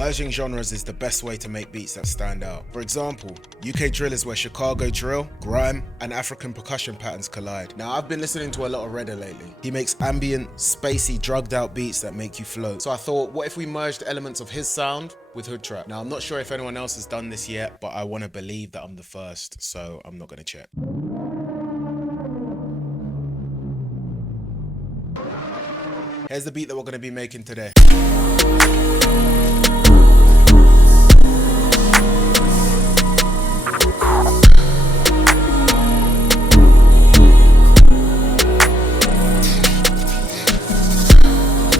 Merging genres is the best way to make beats that stand out. For example, UK drill is where Chicago drill, grime, and African percussion patterns collide. Now, I've been listening to a lot of Redder lately. He makes ambient, spacey, drugged out beats that make you float. So I thought, what if we merged elements of his sound with hood trap? Now, I'm not sure if anyone else has done this yet, but I want to believe that I'm the first, so I'm not going to check. Here's the beat that we're going to be making today.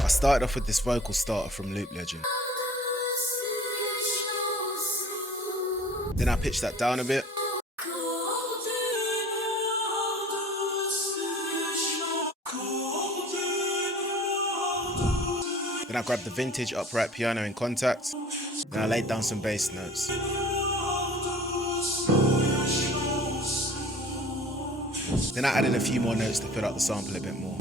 I started off with this vocal starter from Loop Legend. Then I pitched that down a bit. Then I grabbed the vintage upright piano in Kontakt. Then I laid down some bass notes. Then I added a few more notes to fill out the sample a bit more.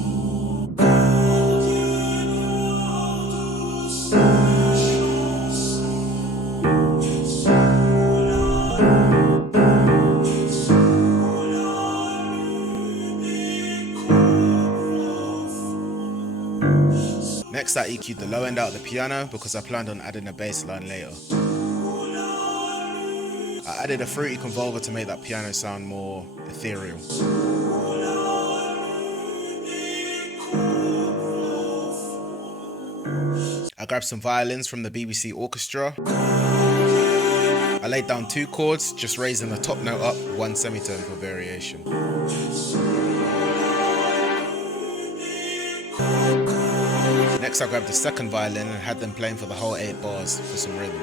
Next, I EQ'd the low end out of the piano because I planned on adding a bass line later. I added a fruity convolver to make that piano sound more ethereal. I grabbed some violins from the BBC Orchestra. I laid down 2 chords, just raising the top note up 1 semitone for variation. Next, I grabbed the second violin and had them playing for the whole 8 bars for some rhythm.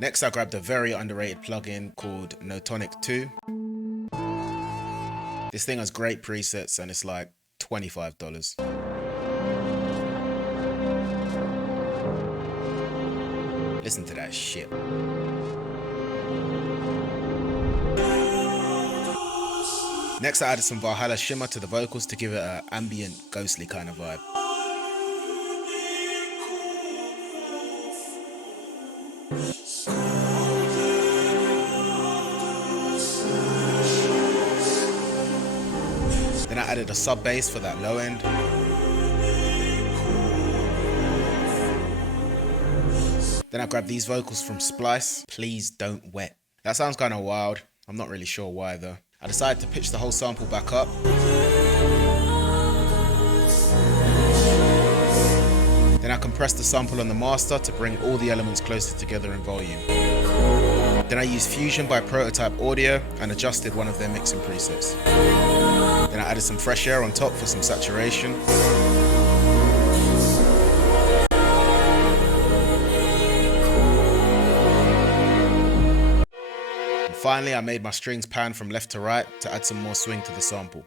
Next, I grabbed a very underrated plugin called Notonic 2. This thing has great presets and it's like $25. Listen to that shit. Next, I added some Valhalla shimmer to the vocals to give it an ambient, ghostly kind of vibe. Then I added a sub bass for that low end. Then I grabbed these vocals from Splice, Please Don't Wet. That sounds kind of wild. I'm not really sure why though. I decided to pitch the whole sample back up. Then I compressed the sample on the master to bring all the elements closer together in volume. Then I used Fusion by Prototype Audio and adjusted one of their mixing presets. Then I added some fresh air on top for some saturation. Finally, I made my strings pan from left to right to add some more swing to the sample.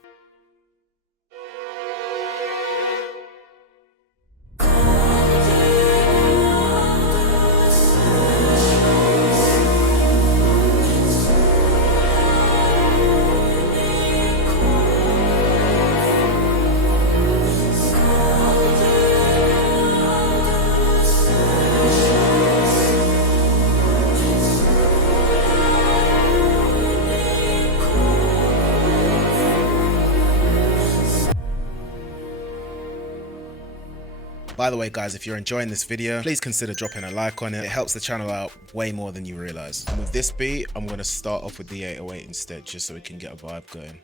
By the way guys, if you're enjoying this video, please consider dropping a like on it. It helps the channel out way more than you realize. And with this beat, I'm going to start off with the 808 instead, just so we can get a vibe going.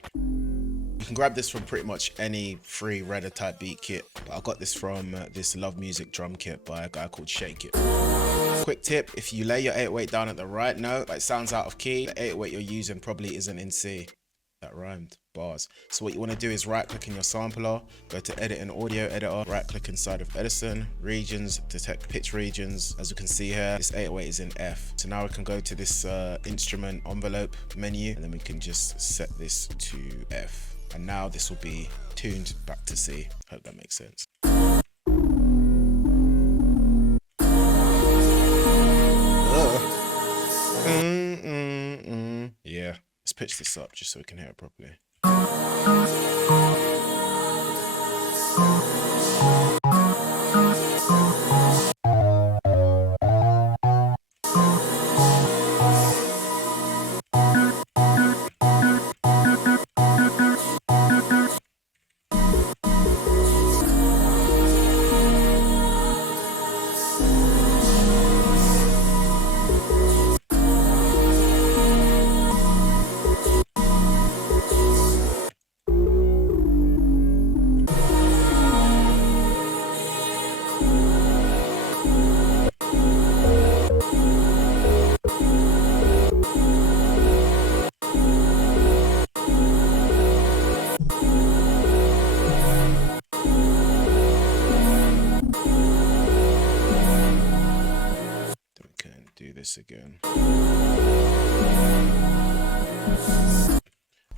You can grab this from pretty much any free Redder type beat kit, but I got this from this Love Music drum kit by a guy called Shake It. Quick tip, if you lay your 808 down at the right note, but it sounds out of key, the 808 you're using probably isn't in C. That rhymed. Bars. So what you want to do is right click in your sampler, go to edit and audio editor, right click inside of Edison, regions, detect pitch regions. As you can see here, this 808 is in F. So now we can go to this instrument envelope menu and then we can just set this to F. And now this will be tuned back to C. Hope that makes sense. Yeah, let's pitch this up just so we can hear it properly. this again.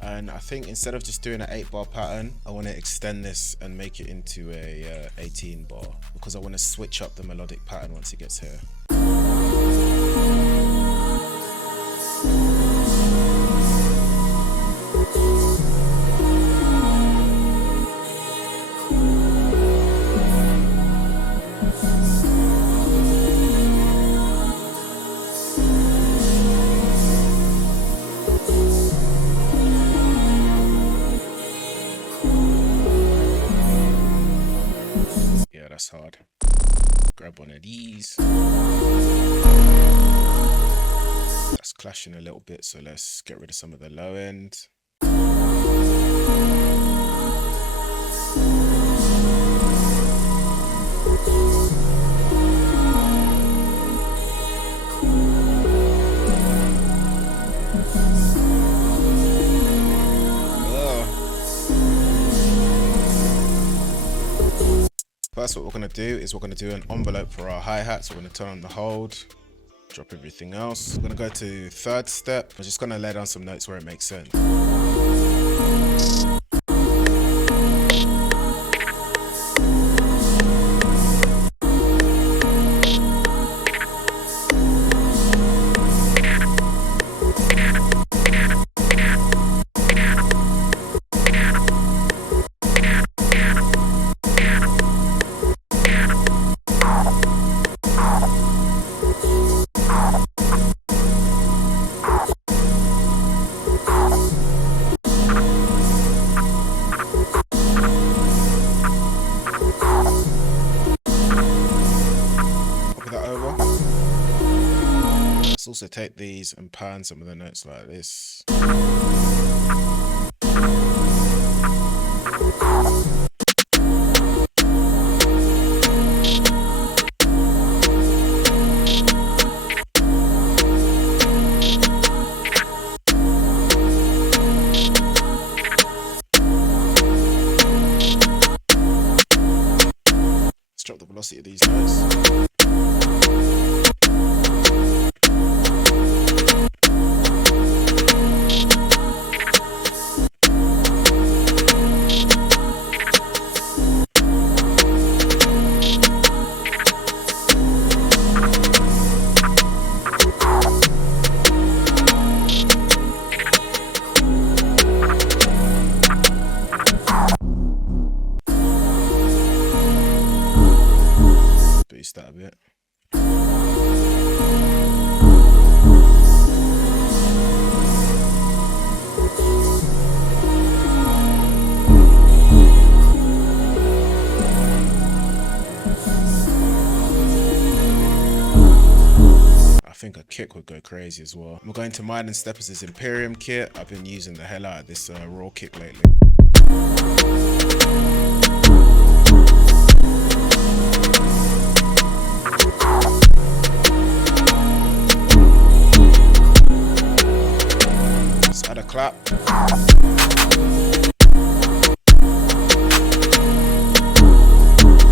And I think instead of just doing an 8-bar pattern, I want to extend this and make it into a 18-bar, because I want to switch up the melodic pattern once it gets here. That's hard. Grab one of these. That's clashing a little bit, so let's get rid of some of the low end. First, what we're going to do is we're going to do an envelope for our hi-hats. We're going to turn on the hold, drop everything else. We're going to go to third step. We're just going to lay down some notes where it makes sense. Also take these and pan some of the notes like this. Let's drop the velocity of these notes. Boost that a bit. I think a kick would go crazy as well. We're going to Mind and Steppers' Imperium kit. I've been using the hell out of this raw kick lately. Let's add a clap.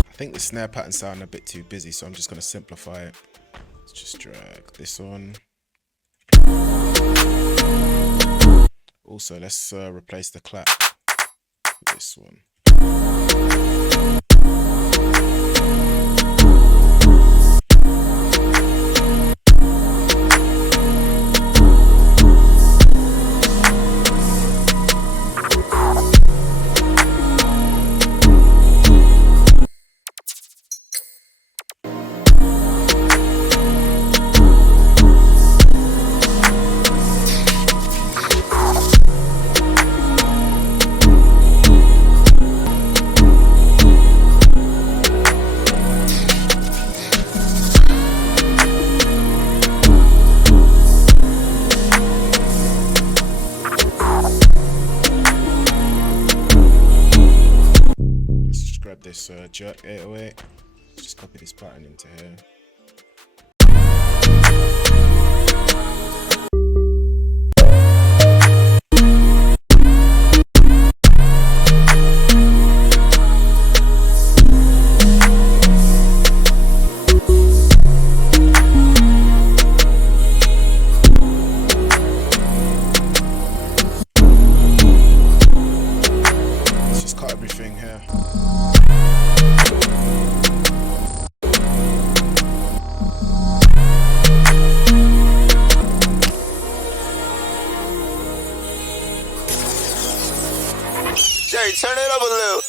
I think the snare pattern sounded a bit too busy, so I'm just going to simplify it. Let's just drag this on. Also, let's replace the clap with this one. This jerk 808. Let's just copy this pattern into here. Yeah. Jay, turn it up a little.